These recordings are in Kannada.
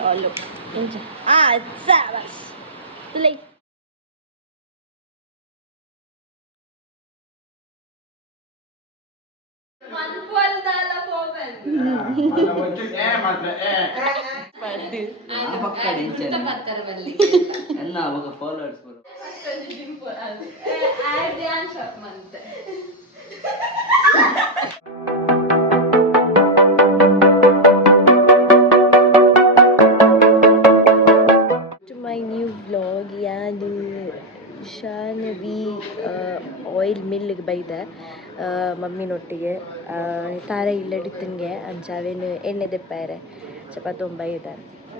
look. Bas. Tuloy. To my new vlog, ಯಾನು ಶಾನವಿ ಆಯಿಲ್ ಮಿಲ್ಗೆ ಬೈದೆ ಮಮ್ಮಿನೊಟ್ಟಿಗೆ ಕಾರ ಇಲ್ಲಡಿತ್ತಂಗೆ ಅಂಚಾವೇನು ಎಣ್ಣೆ ದೆಪ್ಪಾರೆ ಚಪಾತಿ ಬೈದೆ.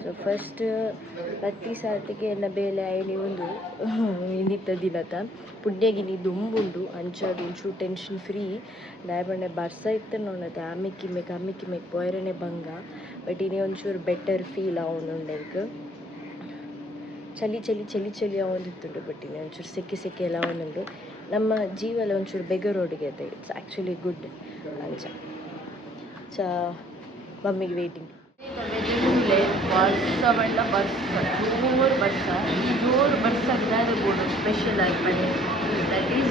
ಸೊ ಫಸ್ಟ್ ಪ್ರತಿ ಸಾತಿಗೆ ಎನ್ನ ಬೇಲೆ ಐನಿ ಒಂದು ಇಂದಿತ್ತ ದಿನತ ಪುಣ್ಯಗಿನಿ ದುಂಬುಂಡು ಅಂಚದು ಒಂಚೂರು ಟೆನ್ಷನ್ ಫ್ರೀ ದಾಯಬಣ್ಣೆ ಬರ್ಸ ಇತ್ತು ನೋಡತ್ತೆ ಆಮಿಕ್ಕಿಮೆಕ್ ಪೋಯರನೆ ಬಂಗ ಬಟ್ ಇನ್ನೇ ಒಂಚೂರು ಬೆಟರ್ ಫೀಲ್ ಅವನುಂಡೆಂಕ್ ಚಳಿ ಅವನಿತ್ತುಂಡು ಬಟ್ ಇನ್ನೇ ಒಂಚೂರು ಸೆಕೆ ಎಲ್ಲ ಅವನುಂಡು ನಮ್ಮ ಜೀವಲ ಒಂಚೂರು ಬೆಗರೋಡಿಗೆ ಅದೇ ಇಟ್ಸ್ ಆ್ಯಕ್ಚುಲಿ ಗುಡ್ ಅಂಚ ಮಮ್ಮಿಗೆ ವೇಟಿಂಗ್ ವರ್ಷ ಬಣ್ಣ ಬರ್ಸ ಜೋರು ಬರ್ಸಾಗ ಬೋಡು ಸ್ಪೆಷಲ್ ಆಗಿ ಬನ್ನಿ ದಟ್ ಈಸ್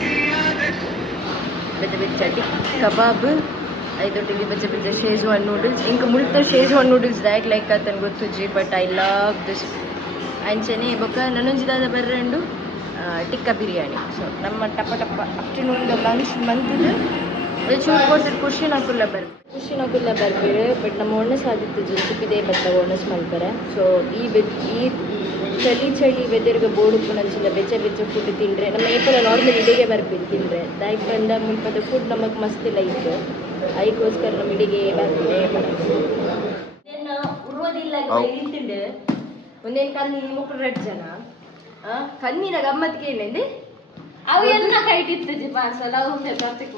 ಬೆಚ್ಚ ಟಿಕ್ ಕಬಾಬ್ ಐದೊಟ್ಟಿಗೆ ಬೆಚ್ಚ ಶೇಜ್ವಾನ್ ನೂಡಲ್ಸ್ ಇಂಕ ಮುಳ್ತ ಶೇಜ್ವಾನ್ ನೂಡಲ್ಸ್ ಲೈಕ್ ಆತನ ಗೊತ್ತುಜಿ ಬಟ್ ಐ ಲವ್ ದಿಸ್ ಅಂಚನೆ ಬೊಕ್ಕ ನನೊಂಜಿದಾದ ಬರ್ರಂಡು ಟಿಕ್ಕ ಬಿರಿಯಾನಿ. ಸೊ ನಮ್ಮ ಟಪ್ಪ ಆಫ್ಟರ್ನೂನ್ ಲಂಚ್ ಮಂತದ್ದು ಚೂರು ಕೊಟ್ಟು ಖುಷಿನ ಹಾಕುಲ್ಲ ಬರ್ಬೇರೆ ಬಟ್ ನಮ್ಮ ಒಣಸ್ ಆದಿತ್ತು ಸಿಕ್ಕಿದೆ ಬತ್ತ ಒಣಸ್ ಮಲ್ಪರೆ. ಸೊ ಈ ಚಳಿ ವೆದರ್ಗೆ ಬೋಡುಪ್ಪು ನಂಚಿಂದ ಬೆಚ್ಚ ಫುಡ್ ತಿಂದರೆ ನಮ್ಮ ಏಪಲ ನಾರ್ಮಲ್ ಇಡಿಗೆ ಬರ್ಬೇಕು ತಿಂದರೆ ದಾಯ್ಕ್ ಬಂದ ಮುಲ್ಪದ ಫುಡ್ ನಮಗೆ ಮಸ್ತ್ ಲೈಕ್ ಅದಕ್ಕೋಸ್ಕರ ನಮ್ಮ ಇಡಿಗೆ ಬರ್ಬೇಕು ಉರುವುದಿಲ್ಲ ತಿಂಡು ಒಂದೇನು ಕಣ್ಣಿನ ಮುಕ್ಕಳು 2 ಜನ ಕಣ್ಣಿನ ಗಮ್ಮತ್ತಿಗೆ ಏನೇಂದು ಅವು ಎಲ್ಲ ಕೈಟಿತ್ತು ಜಿ ಪಾರ್ಸಲ್ ಅವು ಪ್ರತಿಕ್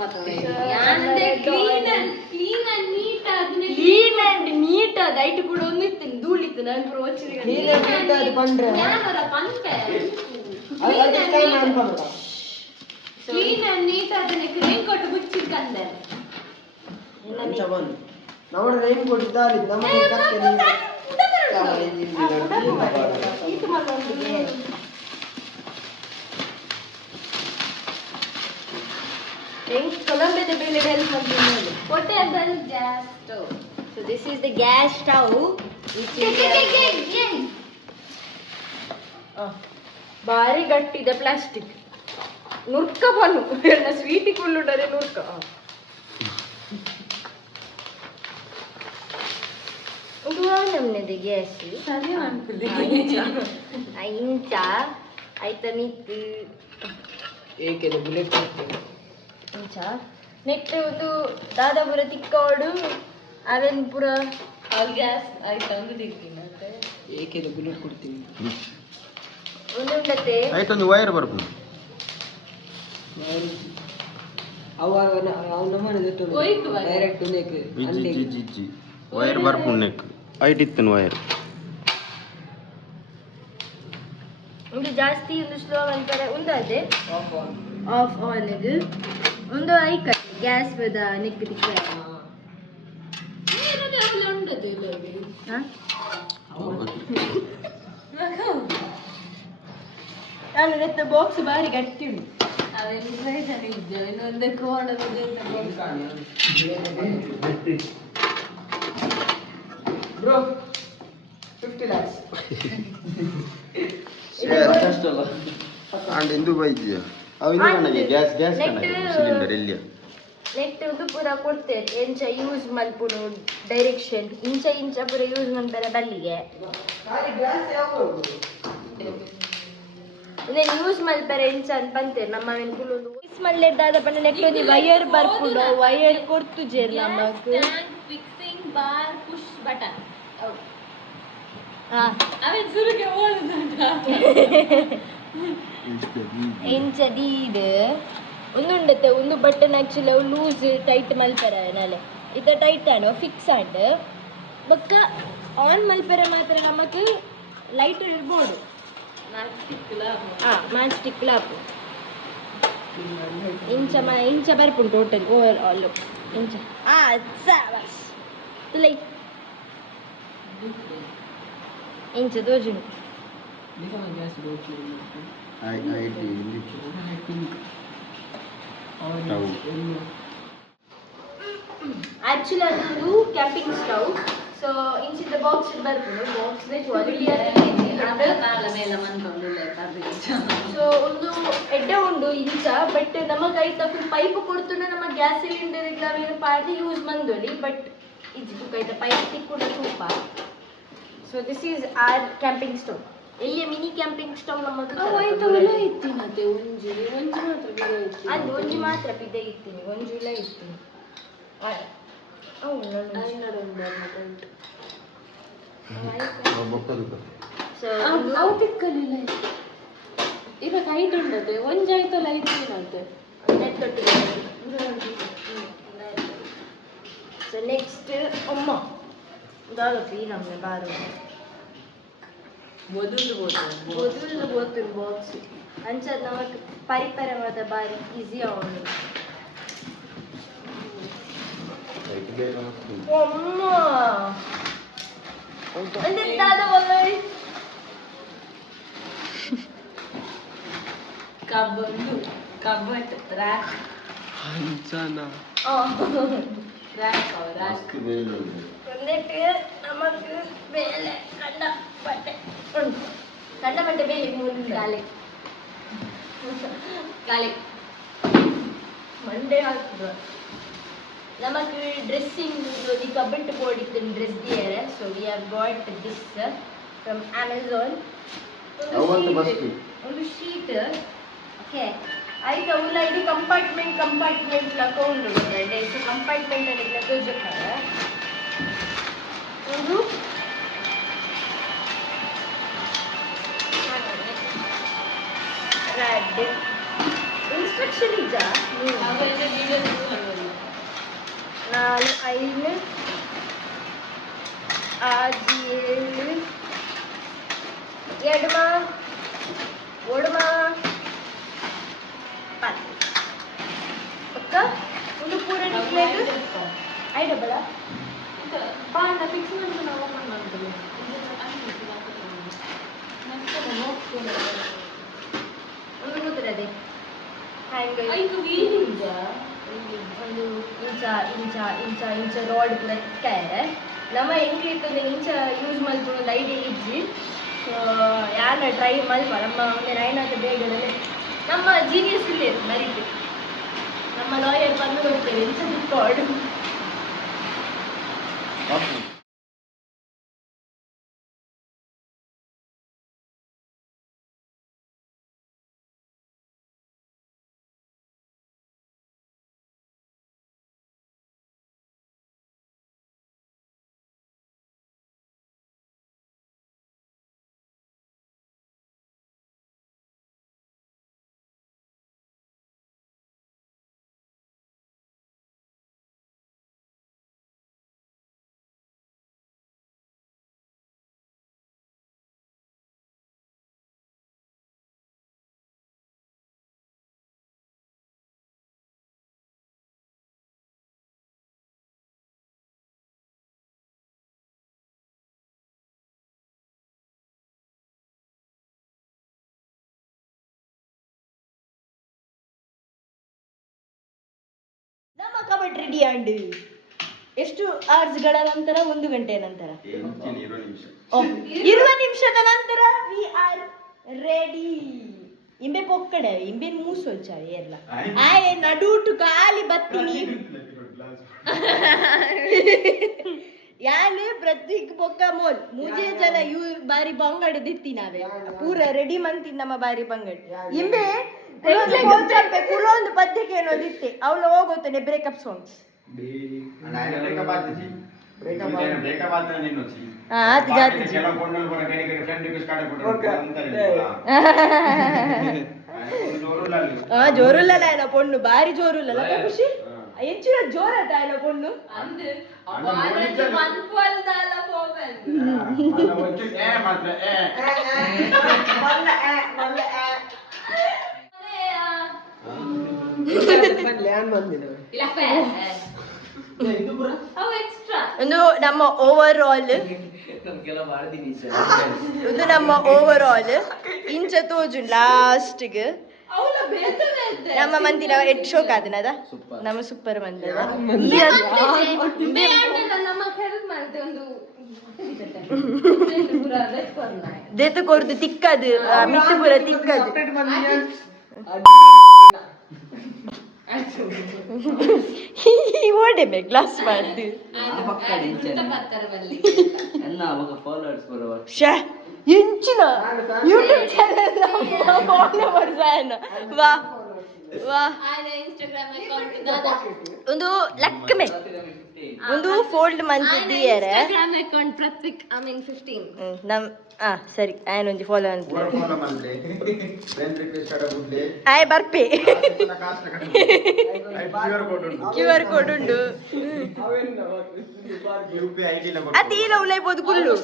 ಕ್ಲೀನ್ ಅಂಡ್ ನೀಟ್ ಅದು ಐಟು ಕೂಡ ಒಂದು ಇತ್ತು ಧೂಳಿತ್ತು ನಾನು ಕ್ಲೀನ್ ಅಂಡ್ ನೀಟ್ ಅದನ್ನ ಕ್ಲೀನ್ ಕೊಟ್ಟು ಮುಚ್ಚಿಕ್ಕಂದೆ ರೈನ್ ಕೊಟ್ಟಿದ್ದಾರೆ Colombian belly help portable gas stove. So this is the gas stove which is ಭಾರಿ ಗಟ್ಟಿದ ಪ್ಲಾಸ್ಟಿಕ್ ನುರ್ಕ ಬನ್ನು ಸ್ವೀಟಿ ಕುಳ್ಳುಂಡರೆ ನುರ್ಕ ನಮ್ಮನೆದು ಗ್ಯಾಸ್ ಇಂಚ ಆಯ್ತ ಮಿತ್ತು ಏಕೆಲ್ಲ ಬುಲೆಟ್ ಇಂಚ ನೆಕ್ಸ್ಟ್ ಒಂದು ದಾದಾಪುರ ತಿಕ್ಕೋಡು ಅವೆನ್ ಪುರ ಆಲ್ ಗ್ಯಾಸ್ ಆಯ್ತು ಒಂದು ತಿಕ್ತೀನಿ ಏಕೆಲ್ಲ ಬುಲೆಟ್ ಕೊಡ್ತೀನಿ ಒಂದುಂಡತೆ ಆಯ್ತೊಂದು ವೈರ್ ಬರ್ಬೋದು ಅವಾಗ ಅವನ ಮನೆ ಡೈರೆಕ್ಟ್ ಜಿಜ್ಜಿ ವೈರ್ ಬರ್ಪುಣ್ಣೆಕ್ ಐಟಿತ್ತನು ವೈರ್ ಒಂದು ಜಾಸ್ತಿ ಒಂದು ಸ್ಲೋ ಅಂತಾರೆ ಒಂದು ಅದೇ ಆಫ್ ಆನ್ ಇದು ಒಂದು ಐಕಟ್ ಗ್ಯಾಸ್ ಬದ ನೆಕ್ ತಿಕ್ಕ ನಾನು ನೆತ್ತ ಬಾಕ್ಸ್ ಬಾರಿ ಗಟ್ಟಿ ಉಂಟು ಇನ್ನೊಂದು ಕೋಣದ ಬ್ರೋ 50 lakhs ಅಂಡ್ ಇಂದು ಬೈದ್ಯ ಅವು ಇದು ನನಗೆ ಗ್ಯಾಸ್ ಸಿಲಿಂಡರ್ ಎಲ್ಲಿಯ ನೆಟ್ ಇದು ಪೂರ ಕೊಡ್ತೇನೆ ಎಂಚ ಯೂಸ್ ಮಲ್ಪುನು ಡೈರೆಕ್ಷನ್ ಇಂಚ ಪೂರ ಯೂಸ್ ಮಾಡ್ತಾರೆ ಬಲ್ಲಿಗೆ నేను యూస్ మల్పరే ఇన్సాన్ పంతే నమ్మ వెనుకులు యూస్ మల్లెదాద పన్న నెట్ ది వైర్ ಬರ್ಪುಡು వైర్ ಕೊರ್ತು ಜೇರ್ ನಮಕ್ ಫಿಕ್ಸಿಂಗ್ ಬಾರ್ ಪುಷ್ ಬಟನ್ ಅವೆ ಸುರುಗೆ ಓದುದಂತ ಇಂಚದಿ ಇದು ಒಂದುಂಡತೆ ಒಂದು ಬಟನ್ ಆಕ್ಚುಲಿ ಅವು ಲೂಸ್ ಟೈಟ್ ಮಲ್ಪರೆ ನಾಳೆ ಇತ ಟೈಟ್ ಆಂಡ್ ಫಿಕ್ಸ್ ಆಂಡ್ ಬೊಕ್ಕ ಆನ್ ಮಲ್ಪರೆ ಮಾತ್ರ ನಮಕ್ ಲೈಟರ್ ಇರ್ಬೋದು ಮ್ಯಾಚ್ ಸ್ಟಿಕ್ ಲಾಪು ಇಂಚ ಬರ್ಪುಂಡು ಟೋಟಲ್ ಓವರ್ ಆಲ್ ಇಂಚ ಬಸ್ ಲೈಕ್ ಇಂಚ ತೋಜುನು ಗ್ಯಾಸ್ ಆ್ಯಕ್ಚುಲಿ ಅದೊಂದು ಕ್ಯಾಂಪಿಂಗ್ ಸ್ಟವ್ ಸೊ ಇಂಚಿದ ಬಾಕ್ಸ್ ಬರ್ಬೋದು ಬಾಕ್ಸ್ ಸೊ ಒಂದು ಎಡ್ಡೆ ಉಂಡು ಇಂಚ ಬಟ್ ನಮಗೆ ಐತ ಪೈಪ್ ಕೊಡ್ತುಂಡ ನಮ್ಮ ಗ್ಯಾಸ್ ಸಿಲಿಂಡರ್ ಇಲ್ಲವೇನು ಪಾಡಿ ಯೂಸ್ ಮಂದೋಲಿ ಬಟ್ ಇದು ಕೈತ ಪೈಪ್ ತಿಕ್ಕುಂಡ ತೂಪ so this is our camping stove ಎಲ್ಲಿ ಮಿನಿ ಕ್ಯಾಂಪಿಂಗ್ ಸ್ಟವ್ ನಮ್ಮದು ಅದು ಒಂಜಿ ಮಾತ್ರ ಪಿದೆ ಇತ್ತೀನಿ ಒಂಜು ಇಲ್ಲ ಇತ್ತೀನಿ ಈಗ ಕೈಟ್ ಉಂಡದೆ ಒಂಜಾಯ್ತಲ್ಲ ಇತ್ತೀನಂತೆ ಸೊ ನೆಕ್ಸ್ಟ್ ಅಮ್ಮ ದಾಗಪ್ಪಿ ನಮ್ಮನೆ ಬಾರು ಮೊದಲು ಗೊತ್ತು ಬಾಕ್ಸ್ ಅಂಚದ್ ನಮಗೆ ಪರಿಪರವಾದ ಬಾರಿ ಈಸಿ ಅವನು ಅಮ್ಮ ಎಂತಾದ ಒಳ್ಳೆ ಕಬ್ಬಟ್ ರ್ಯಾಕ್ എന്നിട്ട് നമുക്ക് വേലെ കണ്ട ബട്ടെ വേലി മൂന്ന് കാലി ಮಂಡೆ ಹಾಕ್ತದ ನಮಗೆ ಡ್ರೆಸ್ಸಿಂಗ್ ಈ ಕಬ್ಬಟ್ಟು ಬೋರ್ಡಿತ್ತು ಡ್ರೆಸ್ ದಿಯರೆ so we have got this from Amazon ಒಂದು ಶೀಟ್ ಓಕೆ ಆಯ್ತು ಅವಲ್ಲ ಇಡೀ ಕಂಪಾರ್ಟ್ಮೆಂಟ್ ಲಕೊಂಡು ಸೊ ಕಂಪಾರ್ಟ್ಮೆಂಟ್ ಅಲ್ಲಿ ತೋಜಕ್ಕಾಗ ಒಂದು ರೆಡ್ ಇನ್ಸ್ಟ್ರಕ್ಷನ್ ಇದ್ದ 4 5 6 7 ಎಡಮ ಒಡಮ ಪಕ್ಕ ಒಂದು ಪೂರ ಡಿಸ್ಪ್ಲೇಟ್ ಐ ಡಬಲ್ ಬಾಂಡ ಫಿಕ್ಸ್ ಮಾಡ್ಕೊಂಡು ನಾವು ಓಪನ್ ಮಾಡ್ತೀವಿ ಒಂದು ಗೊತ್ತಿರದೆ ಹ್ಯಾಂಗ್ ಐದು ವೀಲಿಂದ ಒಂದು ಇಂಚ ರೋಡ್ ಪೂರ ಇಟ್ಟಾರೆ ನಮ್ಮ ಎಂಕ್ಲಿತ್ತೊಂದು ಇಂಚ ಯೂಸ್ ಮಲ್ಪು ಒಂದು ಐಡಿಯಾ ಇಜ್ಜಿ ಸೊ ಯಾರನ್ನ ಟ್ರೈ ಮಲ್ಪ ನಮ್ಮ ಒಂದು ನೈನಾಥ ಬೇಗದಲ್ಲಿ ನಮ್ಮ ಜೀನಿಯಸ್ ಇಲ್ಲೇ ಮರಿತು ನಮ್ಮ ಲಾಯರ್ ಬಂದು ಕೊಡ್ತೇವೆ ಇಂಚ ಬಿಟ್ಕೊಂಡು ನಮ್ಮ ಕಬಡ್ ರೆಡಿ ಅಂಡು ಎಷ್ಟು ಅವರ್ಸ್ಗಳ ನಂತರ 1 ಗಂಟೆಯ ನಂತರ 20 ನಿಮಿಷದ ನಂತರ ವಿ ಆರ್ ರೆಡಿ ಇಂಬೆ ಪೊಕ್ಕಡೆ ಇಂಬೆ ಮೂಸೊಚ್ಚಾವೆ ಏರ್ಲ ಆಯೆ ನಡೂಟು ಖಾಲಿ ಬತ್ತೀನಿ ಯಾನು ಪ್ರತಿಕ್ ಪೊಕ್ಕ ಮೋಲ್ ಮುಜೆ ಜನ ಯು ಬಾರಿ ಬಂಗಡ್ ದಿತ್ತಿ ನಾವೇ ಪೂರ ರೆಡಿ ಮಂತಿ ನಮ್ಮ ಬಾರಿ ಬಂಗಡ್ ಇಂಬೆ ಕುಲೊಂದು ಪದ್ಯಕ್ಕೆ ಏನೋ ದಿತ್ತೆ ಅವಳು ಹೋಗೋತಾನೆ ಬ್ರೇಕಪ್ ಸಾಂಗ್ಸ್ ಜೋರುಲ್ಲ ఆయన పొన్ను భారీ జోరుల్ల ఖుషి ఎంచిన జోరట ఆయన పొన్ను ಒಂದು ನಮ್ಮ ಓವರ್ ಆಲ್ ಇದು ನಮ್ಮ ಓವರ್ ಆಲ್ ಇಂಚ ತೋಜು ಲಾಸ್ಟ್ಗೆ ನಮ್ಮ ಮಂದಿನ ಎಟ್ ಶೋಕ್ ಆದನದ ನಮ್ಮ ಸೂಪರ್ ಮಂದಿ ದೇತ ಕೊರ್ದು ತಿಕ್ಕದು ಮಿಟ್ಟು ಪೂರ ತಿಕ್ಕದು ಓಡೆ ಮೇ ಗ್ಲಾಸ್ ಮಾಡ್ದು ಎಂಚಿನ ಯೂಟ್ಯೂಬ್ ಚಾನೆಲ್ ಫಾಲೋವರ್ಸ್ ಆಯ್ನ ವಾ ವಾ ಒಂದು ಲಕ್ಕ ಮೇ ಒಂದು ಫೋಲ್ಡ್ ಮಂತ್ ಇದ್ದೀಯಾರ Instagram account Pratik Amin 15. ನಮ್ ಸರಿ ಆಯ್ನ ಒಂಜಿ ಫಾಲೋ ಅಂತ ಫಾಲೋ ಮಾಡ್ಲೆ ಫ್ರೆಂಡ್ ರಿಕ್ವೆಸ್ಟ್ ಆಡಬುಡ್ಲೆ ಆಯ್ ಬರ್ಪೆ QR code QR code ಉಂಟು ಉಂಡು UPI ID ನಂಬರ್ ಅತಿ ಇಲ್ಲ ಉಳ್ಳೈಬೋದು ಕುಲ್ಲು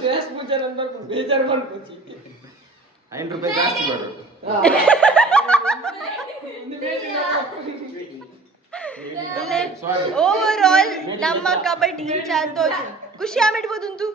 ₹5 ಜಾಸ್ತಿ ಮಾಡು ಓವರ್ ಆಲ್ ನಮ್ಮ ಕಬಡ್ಡಿ ಚಾಲ್ತೋ ಖುಷಿ ಆಮಿಡ್ಬೋದು ಉಂಟು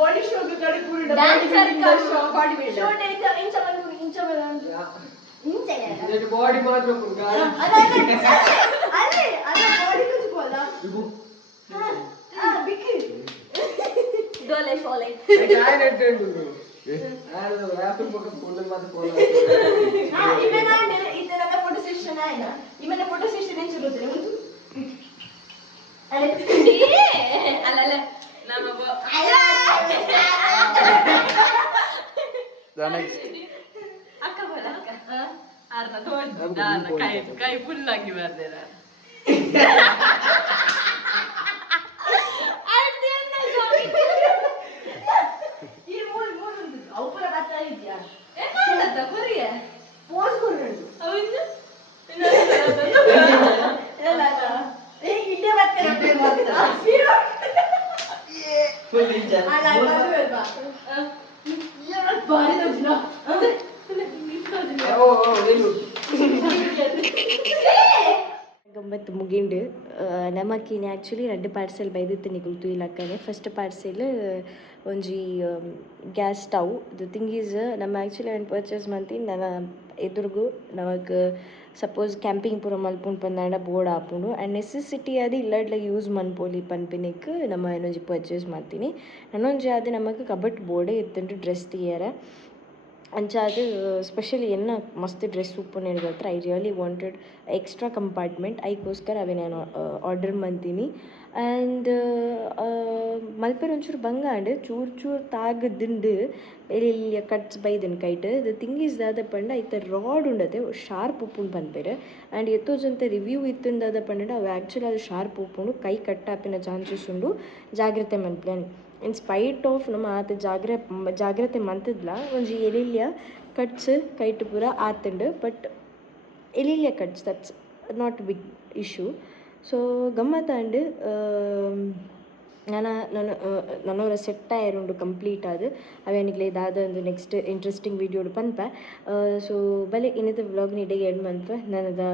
ಬಾಡಿ ಶೋಗೆ ಕಡಿಪುಂಡ ಬಾಡಿ ಮಾತ್ರ ಫೋಟೋ ಸೆಷನ್ ಅಲ್ಲ ಕೈ ಫುಲ್ ಆಗಿ ಬರ್ದೇನ ಗಮ್ಮತ್ತು ಮುಗಿಂಡು ನಮಕಿನ ಆ್ಯಕ್ಚುಲಿ 2 ಪಾರ್ಸೆಲ್ ಬೈದಿತ್ತು ನಿಗುಲ್ತು ಇಲ್ಲಕ್ಕನೆ ಫಸ್ಟ್ ಪಾರ್ಸೆಲ್ ಒಂಜಿ gas stove the thing is ನಮ್ಮ ಆ್ಯಕ್ಚುಲಿ ಏನು ಪರ್ಚೇಸ್ ಮಾಡ್ತೀನಿ ನನ್ನ ಎದುರುಗು ನಮಗೆ ಸಪೋಸ್ ಕ್ಯಾಂಪಿಂಗ್ ಪೂರ ಮಲ್ಪುಂಡು ಪಂದಾಂಡ ಬೋರ್ಡ್ ಹಾಪುಂಡು ಆ್ಯಂಡ್ ನೆಸೆಸಿಟಿ ಅದು ಇಲ್ಲಡ್ಲ ಯೂಸ್ ಮನ್ಪೋಲಿ ಪನ್ಪಿನಿಕ್ ನಮ್ಮ ಏನೊಂಜಿ ಪರ್ಚೇಸ್ ಮಾಡ್ತೀನಿ ನನ್ನೊಂಜಿ ಅದು ನಮಗೆ ಕಬಟ್ ಬೋರ್ಡೇ ಇತ್ತುಂಟು ಡ್ರೆಸ್ ತೀಯರ ಅಂಚಾದ ಸ್ಪೆಷಲಿ ಎನ್ನ ಮಸ್ತ್ ಡ್ರೆಸ್ ಉಪ್ಪು ಹತ್ರ I really wanted extra compartment ಐಗೋಸ್ಕರ ಅವೇ ನಾನು ಆರ್ಡರ್ ಮಾಡ್ತೀನಿ ಆ್ಯಂಡ್ ಮಲ್ಪೆರ್ ಒಂಚೂರು ಬಂಗಾಂಡ್ ಚೂರು ತಾಗದಿಂಡು ಎಲ್ಲಿ ಕಟ್ಸ್ ಬೈದನ್ ಕೈಟ್ ದ ಥಿಂಗ್ ಈಸ್ ದಾದ ಪಂಡ ಐತ ರಾಡ್ ಉಂಡತೆ ಶಾರ್ಪ್ ಉಪ್ಪುಂಡು ಪನ್ಪೇರು ಆ್ಯಂಡ್ ಎತ್ತೋಜಂತ ರಿವ್ಯೂ ಇತ್ತುಂದಾದ ಪಂಡ ಅವು ಆ್ಯಕ್ಚುಲಿ ಅದು ಶಾರ್ಪ್ ಉಪ್ಪುಂಡು ಕೈ ಕಟ್ಟಾಪಿನ ಚಾನ್ಸಸ್ ಉಂಡು ಜಾಗ್ರತೆ ಮನ್ಪ್ಲೇನ್ ಇನ್ ಸ್ಪೈಟ್ ಆಫ್ ನಮ್ಮ ಆತ ಜಾಗ್ರತೆ ಮಂತದ್ಲ ಒಂಜಿ ಎಲಿಲ್ಯ ಕಟ್ಸ್ ಕೈಟ್ ಪೂರ ಆತಂಡು ಬಟ್ ಎಲಿಲ್ಯ cuts that's not big issue so ಗಮ್ಮತ್ತಾಂಡ್ ನನ್ನವರ ಸೆಟ್ ಆಯರುಂಡು ಕಂಪ್ಲೀಟ್ ಆದ್ ಅವೇನಿಗ್ಲೆ ಇದಾದ ಒಂದು ನೆಕ್ಸ್ಟ್ ಇಂಟ್ರೆಸ್ಟಿಂಗ್ ವಿಡಿಯೋಡು ಪನ್ಪ ಸೊ ಬಲೆ ಇನ್ನಿತ ವ್ಲಾಗ್ನ ಇಡೆಗೆ ಎಡ್ ಮನ್ಪ ನನ್ನದ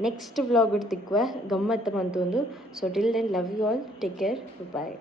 ನೆಕ್ಸ್ಟ್ ವ್ಲಾಗ್ ತಿಕ್ಕುವ ಗಮ್ಮತ್ತು ಮಂತೊಂದು so till then love you all take care bye